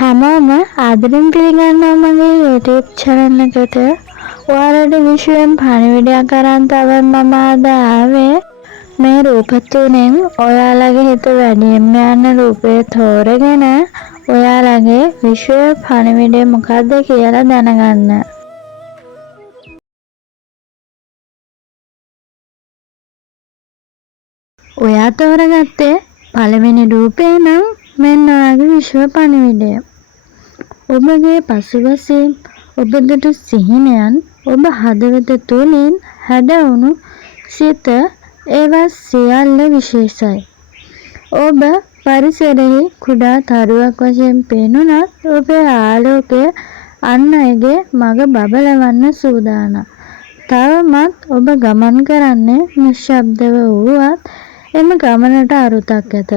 හැමෝම ආදරෙන් පිළිගන්නවා මගේ YouTube channel එකට. ඔයාලට විශ්වයෙන් පණිවිඩයක් අරන් තමයි මම අද ආවේ. මේ රූප තුනෙන් ඔයාලගේ හිත වැඩියෙන්ම යන රූපය තෝරගෙන ඔයාලගේ විශ්වයේ පණිවිඩය මොකක්ද කියලා දැනගන්න. ඔයා තෝරගත්තේ පළවෙනි රූපය නම් මෙන්න ඔයාගේ විශ්ව පණිවිඩය. ඔබගේ පසුබසින් ඔබ දුටු සිහිනයන් ඔබ හදවත තුලින් හැඩවුණු සිත ඒවා සියල්ල විශේෂයි. ඔබ පරිසරයේ කුඩා තරුවක් වශයෙන් පෙනුනත් ඔබේ ආලෝකය අන් අයගේ මඟ බබලවන්න සූදානම්. තවමත් ඔබ ගමන් කරන්නේ නිශ්ශබ්දව වුවත් එම ගමනට අරුතක් ඇත.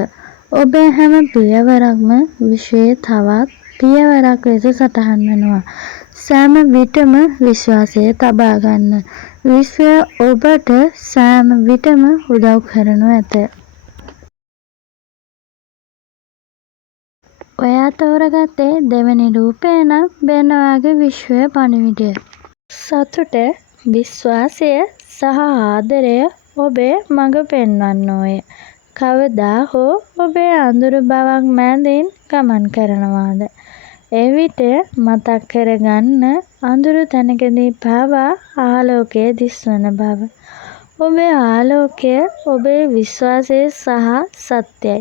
ඔබේ හැම පියවරක්ම විශ්වයේ තවත් පියවරක් ලෙස සටහන් වෙනවා. සෑම විටම විශ්වාසය තබා ගන්න. විශ්වය ඔබට සෑම විටම උදව් කරනු ඇත. ඔයා තෝරගත්තේ දෙවෙනි රූපය නම් මෙන්න ඔයාගේ විශ්වයේ පණිවිඩය. සතුට, විශ්වාසය සහ ආදරය ඔබේ මඟ පෙන්වන්නෝය. කවදා හෝ ඔබේ අඳුරු බවක් මැදින් ගමන් කරනවාද? එවිට මතක් කරගන්න අඳුරු තැනකදී පවා ආලෝකය දිස්වන බව. ඔබේ ආලෝකය ඔබේ විශ්වාසය සහ සත්‍යයි.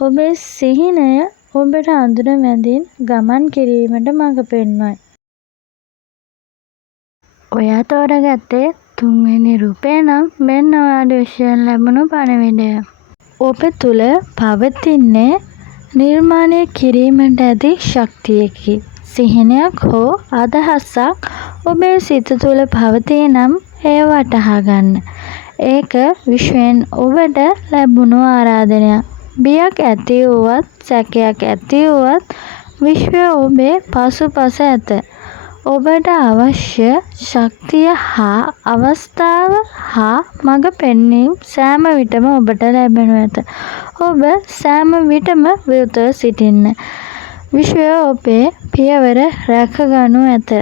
ඔබේ සිහිනය ඔබට අඳුර මැදින් ගමන් කිරීමට මඟ පෙන්වයි. ඔයා තෝරගත්තේ තුන්වෙනි රූපය නම් මෙන්න ඔයාට විශ්වයෙන් ලැබුණු පණිවිඩය. ඔබ තුල පවතින්නේ නිර්මාණය කිරීමට ඇති ශක්තියකි. සිහිනයක් හෝ අදහසක් ඔබේ සිත තුළ පවතී නම් එය වටහා ගන්න. ඒක විශ්වයෙන් ඔබට ලැබුණු ආරාධනයක්. බියක් ඇති වුවත් සැකයක් ඇති වුවත් විශ්වය ඔබේ පසුපස ඇත. ඔබට අවශ්‍ය ශක්තිය හා අවස්ථාව හා මඟ පෙන්වීම සෑම විටම ඔබට ලැබෙනු ඇත. ඔබ සෑම විටම විවෘතව සිටින්න. විශ්වය ඔබේ පියවර රැකගනු ඇත.